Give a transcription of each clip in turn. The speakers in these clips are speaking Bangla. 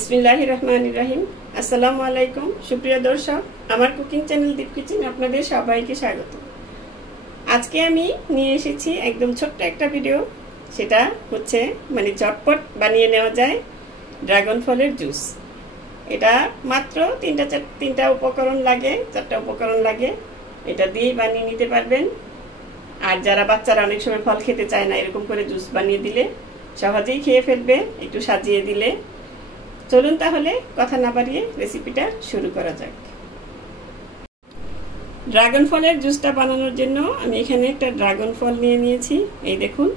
বিসমিল্লাহির রহমানির রহিম। আসসালামু আলাইকুম সুপ্রিয় দর্শক, আমার কুকিং চ্যানেল দীপ কিচেনে আপনাদের সবাইকে স্বাগত। আজকে আমি নিয়ে এসেছি একদম ছোট্ট একটা ভিডিও। সেটা হচ্ছে চটপট বানিয়ে নেওয়া যায় ড্রাগন ফলের জুস। এটা মাত্র তিনটা উপকরণ লাগে, 4টা উপকরণ লাগে। এটা দিয়েই বানিয়ে নিতে পারবেন। আর যারা বাচ্চারা অনেক সময় ফল খেতে চায় না, এরকম করে জুস বানিয়ে দিলে সহজেই খেয়ে ফেলবে, একটু সাজিয়ে দিলে। চলুন তাহলে কথা না বাড়িয়ে রেসিপিটা শুরু করা যাক। ড্রাগন ফলের জুসটা বানানোর জন্য আমি এখানে একটা ড্রাগন ফল নিয়ে নিয়েছি। এই দেখুন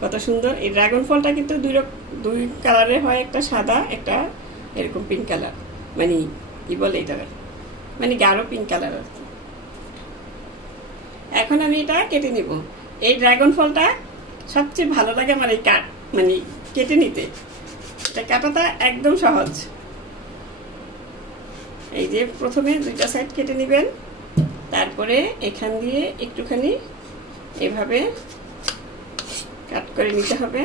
কত সুন্দর। এই ড্রাগন ফলটা কিন্তু দুই কালারের হয়, একটা সাদা, একটা এরকম পিঙ্ক কালার, কি বলে এটা, গাঢ় পিঙ্ক কালার আর কি। এখন আমি এটা কেটে নিব। এই ড্রাগন ফলটা সবচেয়ে ভালো লাগে আমার এই কেটে নিতে। এটা কাটাটা একদম সহজ। এই যে প্রথমে দুইটা সাইড কেটে নেবেন, তারপরে এখান দিয়ে একটুখানি এভাবে কাট করে নিতে হবে।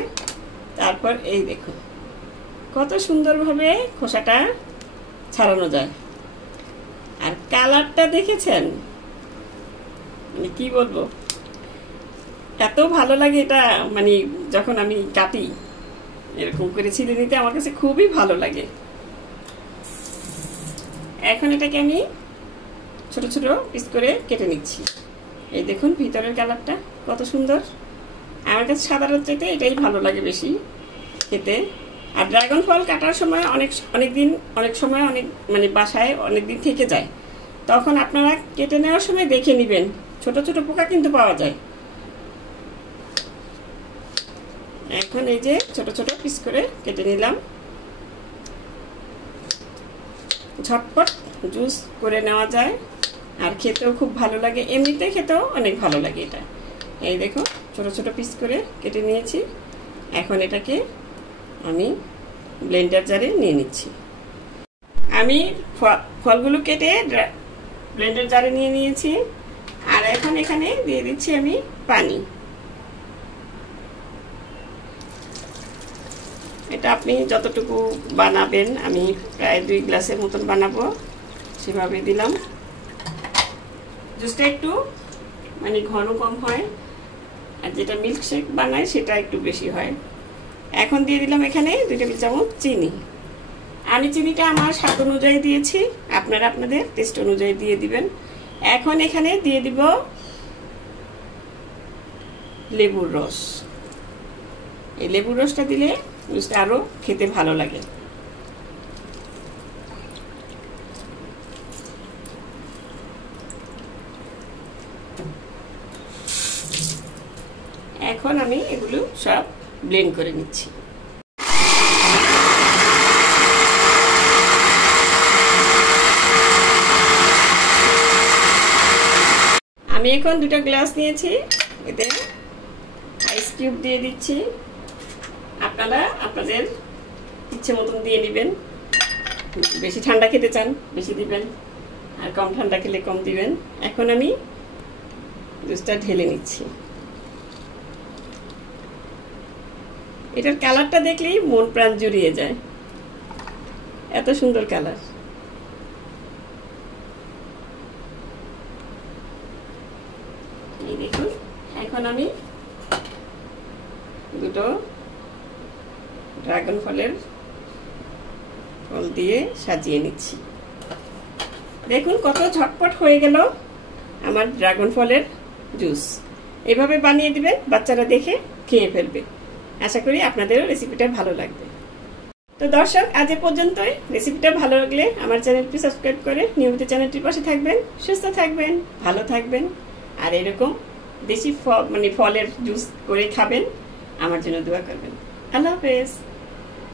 তারপর এই দেখুন কত সুন্দরভাবে খোসাটা ছাড়ানো যায়। আর কালারটা দেখেছেন, কি বলবো, এত ভালো লাগে এটা। যখন আমি কাটি এরকম করে ছিলে নিতে আমার কাছে খুবই ভালো লাগে। এখন এটাকে আমি ছোট ছোট পিস করে কেটে নিচ্ছি। এই দেখুন ভিতরের কালারটা কত সুন্দর। আমার কাছে সাধারণত এটাই ভালো লাগে বেশি খেতে। আর ড্রাগন ফল কাটার সময় অনেক সময় বাসায় অনেক দিন থেকে যায়, তখন আপনারা কেটে নেওয়ার সময় দেখে নেবেন, ছোট ছোট পোকা কিন্তু পাওয়া যায়। এখন এই যে ছোট ছোট পিস করে কেটে নিলাম। ঝটপট জুস করে নেওয়া যায়, আর খেতেও খুব ভালো লাগে, এমনিতে খেতেও অনেক ভালো লাগে এটা। এই দেখো ছোট ছোট পিস করে কেটে নিয়েছি। এখন এটাকে আমি ব্লেন্ডার জারে নিয়ে নিচ্ছি। আমি ফলগুলো কেটে ব্লেন্ডার জারে নিয়ে নিয়েছি। আর এখন এখানে দিয়ে দিচ্ছি আমি পানি। এটা আপনি যতটুকু বানাবেন, আমি প্রায় 2 গ্লাসের মতন বানাবো, সেভাবে দিলাম। জুসটা একটু ঘন কম হয়, আর যেটা মিল্কশেক বানায় সেটা একটু বেশি হয়। এখন দিয়ে দিলাম এখানে 2 টেবিল চামচ চিনি। আমি চিনিটা আমার স্বাদ অনুযায়ী দিয়েছি, আপনারা আপনাদের টেস্ট অনুযায়ী দিয়ে দিবেন। এখন এখানে দিয়ে দিব লেবুর রস। এই লেবুর রসটা দিলে জুসটা আরো খেতে ভালো লাগে। এখন আমি এগুলো সব ব্লেন্ড করে নিচ্ছি। আমি এখন 2টা গ্লাস নিয়েছি, এতে আইস কিউব দিয়ে দিচ্ছি। আপনারা আপনাদের ইচ্ছে মতন দিয়ে দিবেন। বেশি ঠান্ডা খেতে চান বেশি দিবেন, আর কম ঠান্ডা খেলে কম দিবেন। এখন আমি জুসটা ঢেলে নিচ্ছি। এটার কালারটা দেখলেই মন প্রাণ জুড়িয়ে যায়, এত সুন্দর কালার। এই দেখুন এখন আমি 2টো ড্রাগন ফলের ফল দিয়ে সাজিয়ে নিচ্ছি। দেখুন কত ঝটপট হয়ে গেল আমার ড্রাগন ফলের জুস। এভাবে বানিয়ে দিবেন, বাচ্চারা দেখে খেয়ে ফেলবে। আশা করি আপনাদেরও রেসিপিটা ভালো লাগবে। তো দর্শক, আজ এ পর্যন্তই। রেসিপিটা ভালো লাগলে আমার চ্যানেলটি সাবস্ক্রাইব করে নিয়মিত চ্যানেলটির পাশে থাকবেন। সুস্থ থাকবেন, ভালো থাকবেন, আর এরকম দেশি ফলের জুস করে খাবেন। আমার জন্য দোয়া করবেন। আল্লাহ হাফেজ।